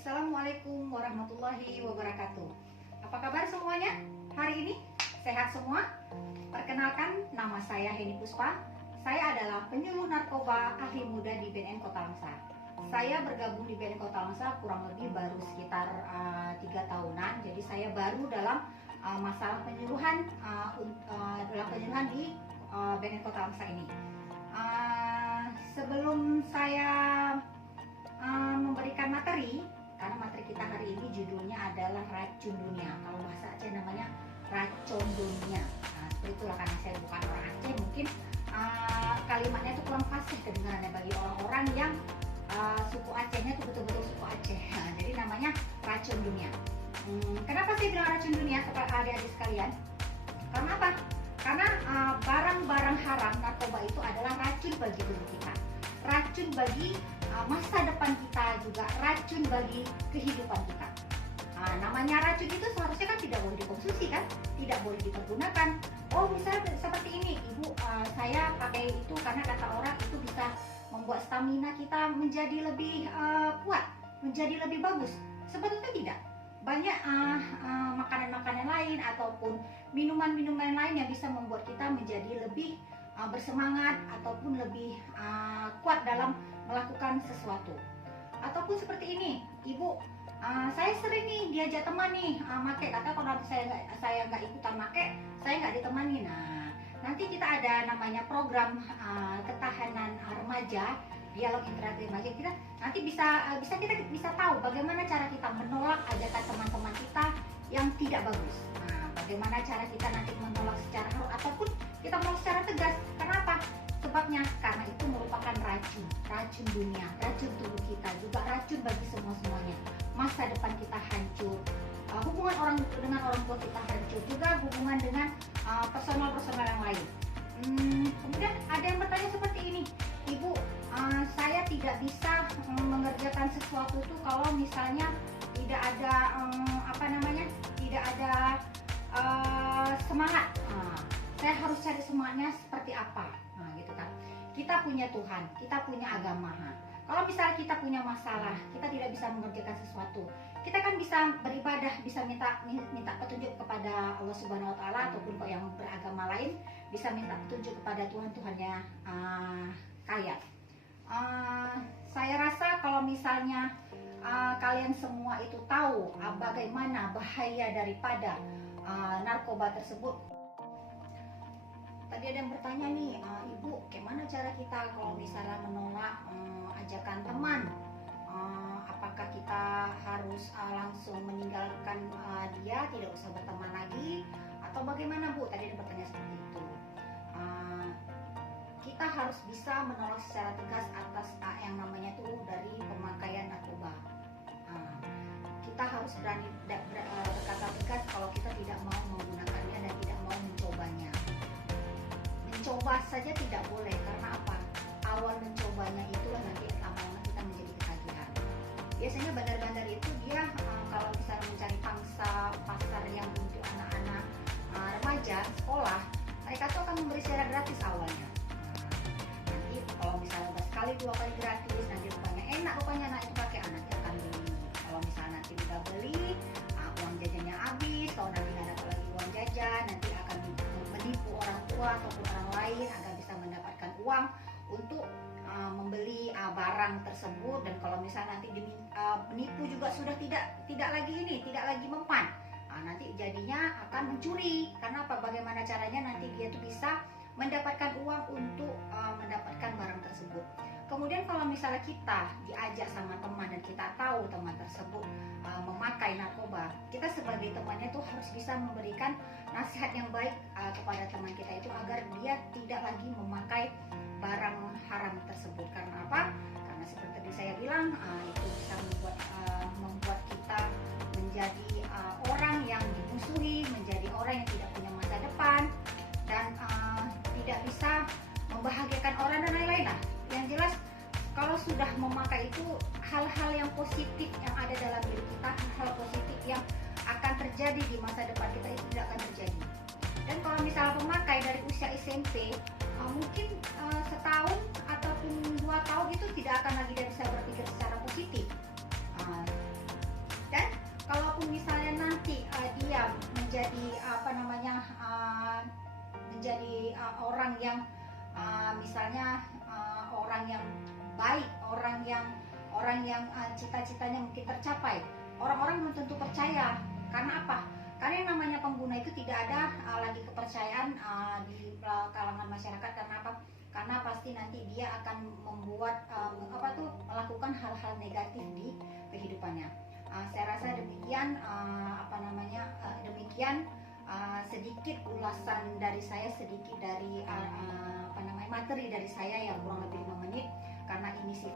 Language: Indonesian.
Assalamualaikum warahmatullahi wabarakatuh. Apa kabar semuanya? Hari ini sehat semua? Perkenalkan, nama saya Heni Puspa. Saya adalah penyuluh narkoba ahli muda di BNN Kota Langsa. Saya bergabung di BNN Kota Langsa kurang lebih baru sekitar 3 tahunan. Jadi saya baru dalam masalah penyuluhan di BNN Kota Langsa ini. Sebelum saya memberikan materi, karena materi kita hari ini judulnya adalah racun dunia. Kalau bahasa Aceh namanya racun dunia. Nah, seperti itulah, karena saya bukan orang Aceh, mungkin kalimatnya itu kurang fasih kedengarannya bagi orang-orang yang suku Acehnya itu betul-betul suku Aceh. Nah, jadi namanya racun dunia. Kenapa saya bilang racun dunia kepada adik-adik sekalian? Karena apa? Karena barang-barang haram narkoba itu adalah racun bagi tubuh kita, racun bagi masa depan kita, juga racun bagi kehidupan kita. Namanya racun itu seharusnya kan tidak boleh dikonsumsi kan, tidak boleh dipergunakan. Oh, misalnya seperti ini, ibu, saya pakai itu karena kata orang itu bisa membuat stamina kita menjadi lebih kuat, menjadi lebih bagus. Sebetulnya tidak. Banyak makanan-makanan lain ataupun minuman-minuman lain yang bisa membuat kita menjadi lebih bersemangat ataupun lebih kuat dalam melakukan sesuatu. Ataupun seperti ini, ibu, saya sering nih diajak teman nih make, kata kalau nanti saya nggak ikutan make, saya nggak ditemani. Nah, nanti kita ada namanya program ketahanan remaja, dialog interaktif remaja. Kita nanti kita bisa tahu bagaimana cara kita menolak ajakan teman-teman kita yang tidak bagus. Nah, bagaimana cara kita nanti menolak secara halus ataupun kita menolak secara tegas. Kenapa? Sebabnya karena itu merupakan racun dunia, racun tubuh kita, juga racun bagi semuanya. Masa depan kita hancur, hubungan orang dengan orang tua kita hancur, juga hubungan dengan personal yang lain. Kemudian ada yang bertanya seperti ini, ibu, saya tidak bisa mengerjakan sesuatu itu kalau misalnya tidak ada tidak ada semangat. Saya harus cari semangatnya seperti apa? Nah, gitu kan. Kita punya Tuhan, kita punya agama. Kalau misalnya kita punya masalah, kita tidak bisa mengerjakan sesuatu, kita kan bisa beribadah, bisa minta petunjuk kepada Allah Subhanahu Wa Taala, ataupun yang beragama lain bisa minta petunjuk kepada Tuhan-Tuhannya kaya. Saya rasa kalau misalnya kalian semua itu tahu bagaimana bahaya daripada narkoba tersebut. Tadi ada yang bertanya nih, ibu, gimana cara kita kalau misalnya menolak ajakan teman? Apakah kita harus langsung meninggalkan dia, tidak usah berteman lagi, atau bagaimana, Bu? Tadi ada yang bertanya seperti itu. Kita harus bisa menolak secara tegas atas yang namanya itu dari pemakaian narkoba. Kita harus berani berkata tegas kalau kita tidak mau menggunakannya dan tidak mau mencobanya. Mencoba saja tidak boleh, karena apa? Awal mencobanya itulah nanti lama-lama kita menjadi ketagihan. Biasanya bandar-bandar itu dia kalau misalnya mencari pangsa pasar yang untuk anak-anak remaja sekolah, mereka tuh akan memberi secara gratis awalnya. Nanti kalau misalnya udah sekali 2 kali gratis, nanti rupanya enak, rupanya anak itu pakai, anaknya akan beli. Kalau misalnya nanti udah beli, uang jajannya habis, kalau nanti nggak dapat lagi uang jajan, nanti akan menipu orang tua ataupun orang lain agar bisa mendapatkan uang untuk membeli barang tersebut. Dan kalau misalnya nanti menipu juga sudah tidak lagi mempan, nanti jadinya akan mencuri. Karena apa? Bagaimana caranya nanti dia tuh bisa mendapatkan uang untuk mendapatkan barang tersebut. Kemudian kalau misalnya kita diajak sama teman dan kita tahu teman tersebut memakai narkoba, kita sebagai temannya tuh harus bisa memberikan nasihat yang baik kepada teman kita itu agar dia tidak lagi memakai barang haram tersebut. Karena apa? Karena seperti tadi saya bilang, itu bisa membuat kita menjadi orang yang dimusuhi, menjadi orang yang tidak punya masa depan, dan tidak bisa membahagiakan orang dan lain-lain lah. Yang jelas kalau sudah memakai itu, hal-hal yang positif yang ada dalam diri kita, hal-hal positif yang akan terjadi di masa depan kita itu tidak akan terjadi. Dan kalau misalnya pemakai dari usia SMP, mungkin setahun ataupun 2 tahun itu tidak akan lagi dia bisa berpikir secara positif. menjadi apa namanya menjadi orang yang misalnya orang yang baik, orang yang cita-citanya mungkin tercapai, orang-orang belum tentu percaya. Karena apa? Karena yang namanya pengguna itu tidak ada lagi kepercayaan di kalangan masyarakat. Karena apa? Karena pasti nanti dia akan membuat melakukan hal-hal negatif di kehidupannya. Saya rasa demikian demikian sedikit ulasan dari saya, sedikit dari materi dari saya yang kurang lebih 5 menit, karena ini sih